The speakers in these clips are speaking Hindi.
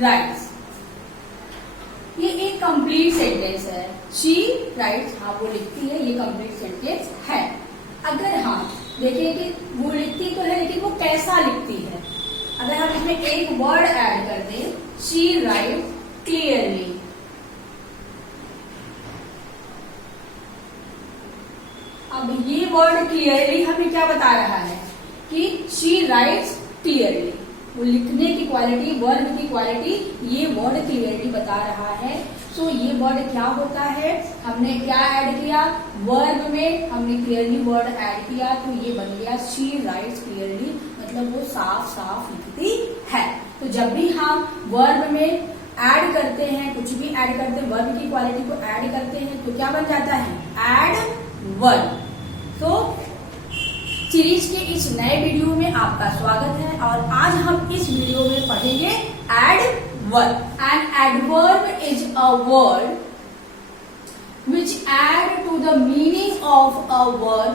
राइट्स। ये एक कंप्लीट सेंटेंस है। शी राइट्स, हाँ वो लिखती है, ये कंप्लीट सेंटेंस है। अगर हाँ देखिए कि वो लिखती तो है लेकिन वो कैसा लिखती है। अगर हम इसमें एक वर्ड ऐड कर दें, शी राइट क्लियरली, अब ये वर्ड क्लियरली हमें क्या बता रहा है कि शी राइट्स क्लियरली, वो लिखने की क्वालिटी, वर्ब की क्वालिटी, ये वर्ड क्लियरली बता रहा है। सो ये वर्ड क्या होता है, हमने क्या ऐड किया, वर्ब में हमने क्लियरली वर्ड ऐड किया तो ये बन गया शी राइट्स क्लियरली, मतलब वो साफ साफ लिखती है। तो जब भी हम वर्ब में ऐड करते हैं, कुछ भी ऐड करते हैं, वर्ब की क्वालिटी को ऐड करते हैं तो क्या बन जाता है, ऐड वर्ब। तो सीरीज के इस नए वीडियो में आपका स्वागत है और आज हम इस वीडियो में पढ़ेंगे adverb. An adverb is a word which add to the meaning of a word.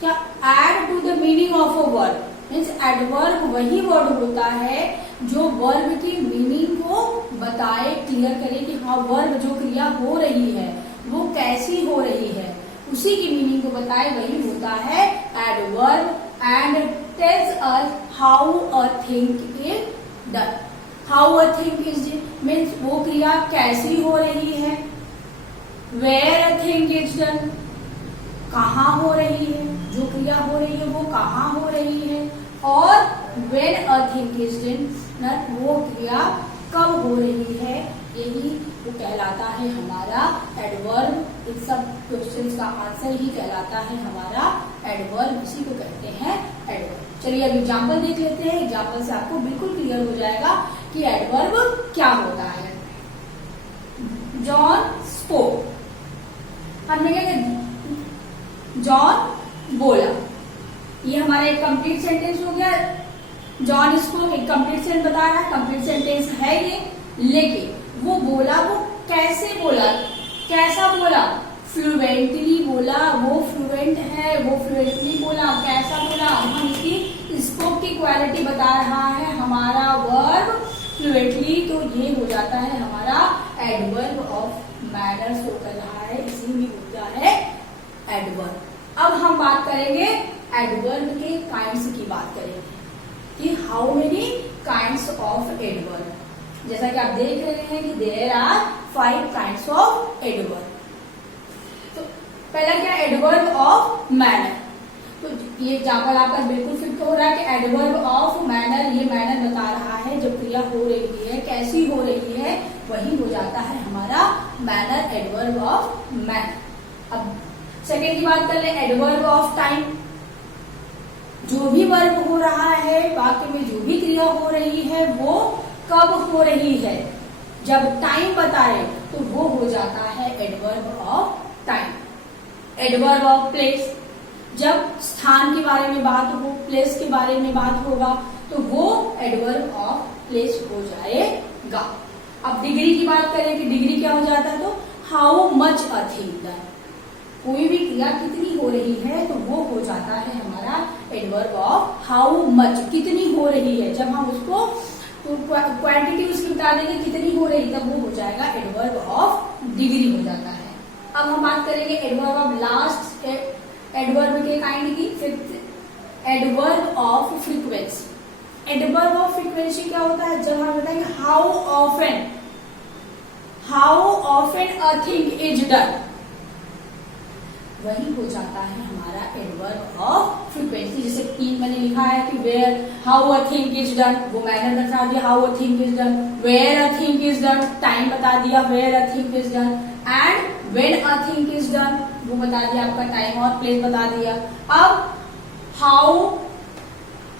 क्या add to the meaning of a word means adverb वही वर्ड होता है जो वर्ब की मीनिंग को बताए, क्लियर करे कि हाँ वर्ब जो क्रिया हो रही है वो कैसी हो रही है, उसी की मीनिंग को बताए, वही होता है adverb. And tells us how a thing is done. How a thing is means वो क्रिया कैसी हो रही है, where a thing is done, कहाँ हो रही है, जो क्रिया हो रही है वो कहाँ हो रही है, और when a thing is done, वो क्रिया कब हो रही है, यही वो कहलाता है हमारा एडवर्ब। इन सब क्वेश्चंस का आंसर ही कहलाता है हमारा एडवर्ब, इसी को कहते हैं एडवर्ब। चलिए अब एग्जाम्पल देख लेते हैं, एग्जाम्पल से आपको बिल्कुल क्लियर हो जाएगा कि एडवर्ब क्या होता है। जॉन स्पोक, हमने क्या किया, जॉन बोला, ये हमारा एक कंप्लीट सेंटेंस हो गया। जॉन स्पोक एक कंप्लीट सेंटेंस बता रहा है, कंप्लीट सेंटेंस है ये, लेकिन वो बोला, वो कैसे बोला, कैसा बोला, फ्लुएंटली बोला, वो फ्लुएंट है, वो फ्लुएंटली बोला, कैसा बोला, हम इसकी स्पोक की क्वालिटी बता रहा है हमारा वर्ब फ्लुएंटली, तो ये हो जाता है हमारा एडवर्ब ऑफ मैनर शो कर रहा है, इसी में होता है एडवर्ब। अब हम बात करेंगे एडवर्ब के काइंड्स की बात करेंगे कि how many kinds of adverb. जैसा कि आप देख रहे हैं कि there are 5 kinds of adverb. तो पहला क्या, एडवर्ब ऑफ मैनर। तो ये एग्जाम्पल आपका बिल्कुल फिट हो रहा है कि एडवर्ब ऑफ मैनर, ये मैनर बता रहा है जब क्रिया हो रही है, कैसी हो रही है, वही हो जाता है हमारा मैनर, एडवर्ब ऑफ मैनर। अब सेकेंड की बात कर ले, एडवर्ब ऑफ टाइम। जो भी वर्ब हो रहा है, वाक्य में जो भी क्रिया हो रही है वो कब हो रही है, जब टाइम बताए तो वो हो जाता है adverb of time. Adverb of place, जब स्थान के बारे में बात हो, प्लेस के बारे में बात होगा तो वो एडवर्ब ऑफ प्लेस हो जाएगा। अब डिग्री की बात करें कि डिग्री क्या हो जाता है, तो how much a thing done, कोई भी क्रिया कितनी हो रही है तो वो हो जाता है हमारा एडवर्ब ऑफ हाउ मच, कितनी हो रही है, जब हम उसको क्वांटिटी उसकी बता देंगे कितनी हो रही, तब वो हो जाएगा एडवर्ब ऑफ डिग्री हो जाता है। अब हम बात करेंगे एडवर्ब ऑफ लास्ट, एडवर्ब के काइंड की। Fifth, adverb of frequency. Adverb of frequency क्या होता है, जब हम बताएंगे how often a thing is done, वही हो जाता है हमारा एडवर्ब ऑफ फ्रीक्वेंसी। जैसे 3 मैंने लिखा है कि where how a thing is done, वो मैनर बता दिया, how a thing is done, where a thing is done, time बता दिया, where a thing is done, and when a thing is done, वो बता दिया आपका टाइम और प्लेस बता दिया। अब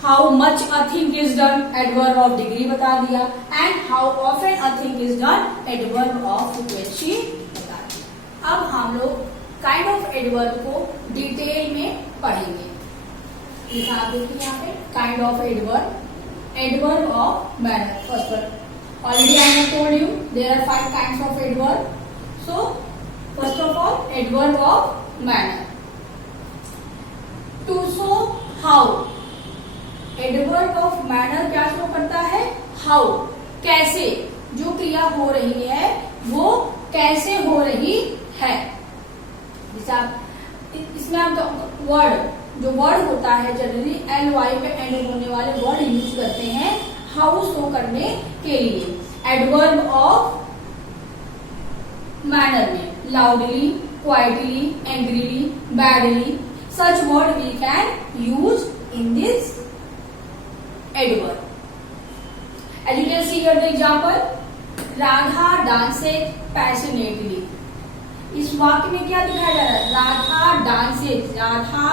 how much a thing is done, adverb of degree बता दिया, and how often a thing is done, adverb of frequency बता दिया। अब हम लोग काइंड ऑफ एडवर्ब को डिटेल में पढ़ेंगे। आप देखिए यहाँ पे kind of adverb, adverb of manner. First one, already I have told you there are 5 kinds of adverb. So first of all adverb of manner, to show how. Adverb of manner क्या शो करता है, हाउ, कैसे, जो क्रिया हो रही है वो कैसे हो रही है। जैसे आप इसमें आप वर्ड, जो वर्ड होता है जनरली ly पे एंड होने वाले वर्ड यूज करते हैं हाउ शो करने के लिए। एडवर्ब ऑफ मैनर में loudly, quietly, angrily, badly, such word we can use in this adverb. As you can see here the example, Radha dances passionately. इस वाक्य में क्या दिखाया जा रहा है? राधा डांसेस, राधा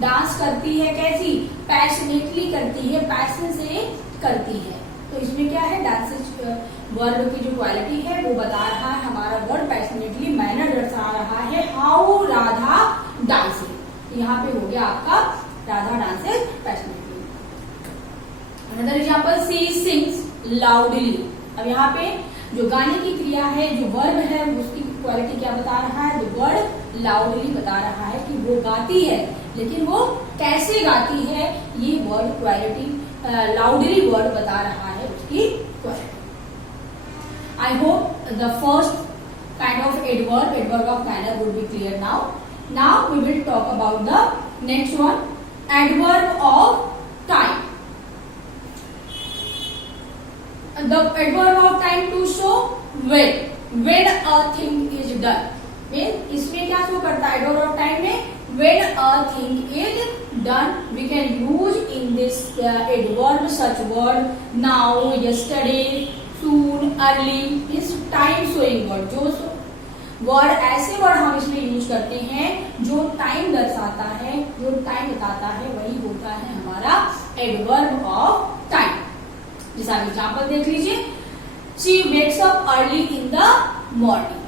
डांस करती है कैसी? पैशनेटली करती है, पैशन से करती है। तो इसमें क्या है? डांसेस वर्ब की जो क्वालिटी है वो बता रहा है हमारा वर्ड, पैशनेटली मैनर दर्शा रहा है हाउ राधा डांसेस। यहाँ पे हो गया आपका Radha dances passionately. Another example, she sings loudly. अब यहाँ पे जो गाने की क्रिया है, जो वर्ब है, उसकी क्वालिटी क्या बता रहा है? जो वर्ड लाउडली बता रहा है कि वो गाती है, लेकिन वो कैसे गाती है ये वर्ड क्वालिटी, लाउडली वर्ड बता रहा है उसकी quality. I hope the first kind of adverb of manner would be clear now. Now we will talk about the next one, adverb of time. The adverb of time to show when a thing is done. When इसमें क्या शो करता है adverb of time में? When a thing is done, we can use in this adverb such word now, yesterday, soon, early, is time showing word। जो वर्ड, ऐसे वर्ड हम इसमें यूज करते हैं जो टाइम दर्शाता है, जो टाइम बताता है, वही होता है हमारा एडवर्ब ऑफ टाइम। जैसा एग्जांपल देख लीजिए, she wakes up early in the morning.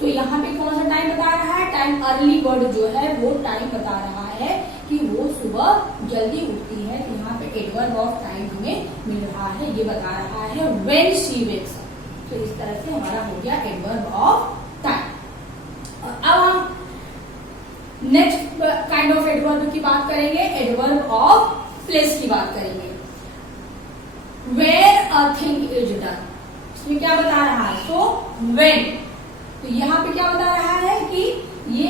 तो यहाँ पे कौन सा टाइम बता रहा है? टाइम, अर्ली वर्ड जो है वो टाइम बता रहा है कि वो सुबह जल्दी उठती है। तो यहाँ पे एडवर्ब ऑफ टाइम हमें मिल रहा है, ये बता रहा है व्हेन शी वेक्स अप। तो इस तरह से हमारा हो गया एडवर्ब ऑफ टाइम। अब हम नेक्स्ट काइंड ऑफ एडवर्ब की बात करेंगे, एडवर्ब ऑफ प्लेस की बात करेंगे। Where a thing is done, इसमें क्या बता रहा है? So when. तो यहाँ पे क्या बता रहा है कि ये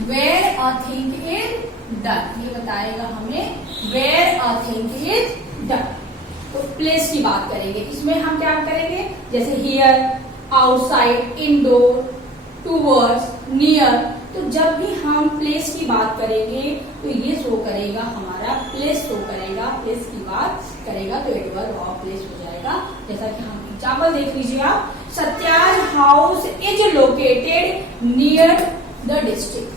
where a thing is done, ये बताएगा हमें where a thing is done. तो प्लेस की बात करेंगे, इसमें हम क्या करेंगे? जैसे here, outside, indoor, towards, near. तो जब भी हम प्लेस की बात करेंगे तो ये शो करेगा हमारा प्लेस शो करेगा, प्लेस की बात करेगा तो एडवर्ब ऑफ प्लेस हो जाएगा। जैसा कि हम एग्जाम्पल देख लीजिए आप, Satya's house is located near the district.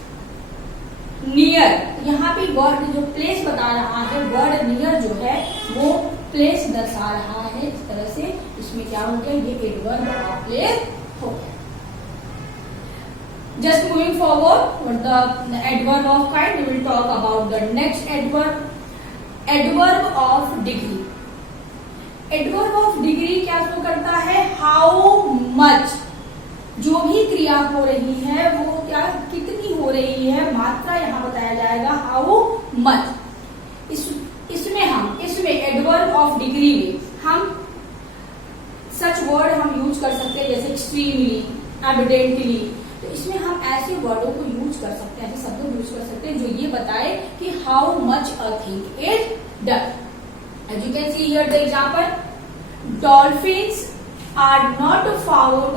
Near, यहाँ पे वर्ड जो प्लेस बता रहा है, वर्ड नियर जो है वो प्लेस दर्शा रहा है। इस तरह से इसमें क्या हो गया? ये एडवर्ब ऑफ प्लेस हो गया। Just moving forward with the adverb of kind, we will talk about the next adverb, adverb of degree. Adverb of degree क्या शो करता है? How much, जो भी क्रिया हो रही है वो क्या, कितनी हो रही है, मात्रा यहाँ बताया जाएगा how much। इसमें एडवर्ब ऑफ डिग्री में हम सच वर्ड हम यूज कर सकते हैं जैसे एक्सट्रीमली, एविडेंटली। तो इसमें हम ऐसे वर्डों को यूज कर सकते हैं, ऐसे शब्दों को यूज कर सकते हैं जो ये बताए कि how much a thing is done. As you can see here the example, dolphins are not found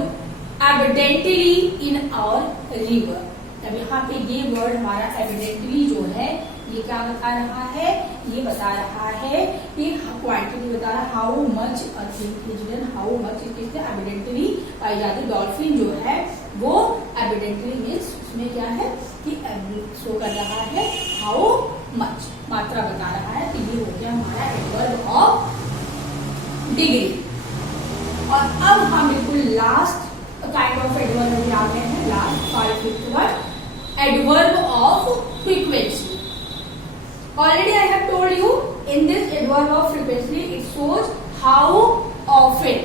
evidently in our river. अब यहाँ पे ये वर्ड हमारा एविडेंटली जो है ये क्या बता रहा है? ये बता रहा है कि क्वांटिटी बता रहा है how much a thing is done, how much इससे एविडेंटली पाई जाती। डॉल्फिन जो है वो एविडेंटली मीन्स उसमें क्या है कि शो कर रहा है हाउ मच, मात्रा बता रहा है। तो ये हो गया हमारा एडवर्ब ऑफ डिग्री। और अब हम बिल्कुल लास्ट काइंड ऑफ एडवर्ब में आ गए हैं, last 5th word, adverb of frequency. Already I have told you in this adverb of frequency it shows how often,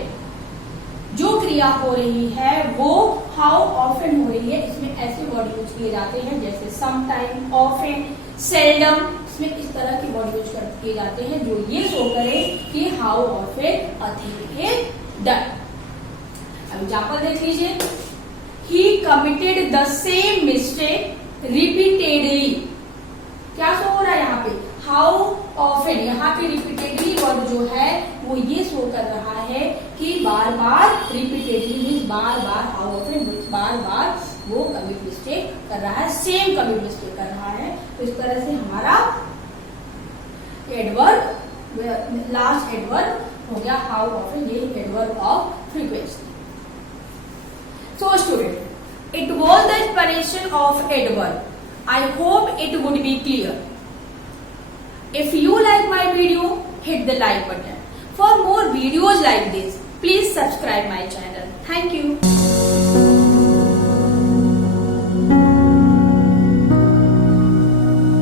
जो क्रिया हो रही है वो how often हो रही है। इसमें ऐसे वर्ड यूज किए जाते हैं जैसे sometime, often, seldom, इसमें इस तरह के वर्ड यूज किए जाते हैं जो ये शो करें कि how often a thing is done. अब एग्जाम्पल देख लीजिए, he committed the same mistake repeatedly. क्या शो हो रहा है यहाँ पे, हाउ ऑफन, यहाँ पे रिपीटेडली वर्ड जो है वो ये शो कर रहा है कि बार बार, रिपीटेडली मीन्स बार बार, हाउ ऑफन बार बार वो कमिट मिस्टेक कर रहा है, सेम कमिट मिस्टेक कर रहा है। तो इस तरह से हमारा एडवर्ब, लास्ट एडवर्ब हो गया हाउ ऑफन, ये adverb of frequency. So student, it was the inspiration of adverb. I hope it would be clear. If you like my video, hit the like button. For more videos like this, please subscribe my channel. Thank you.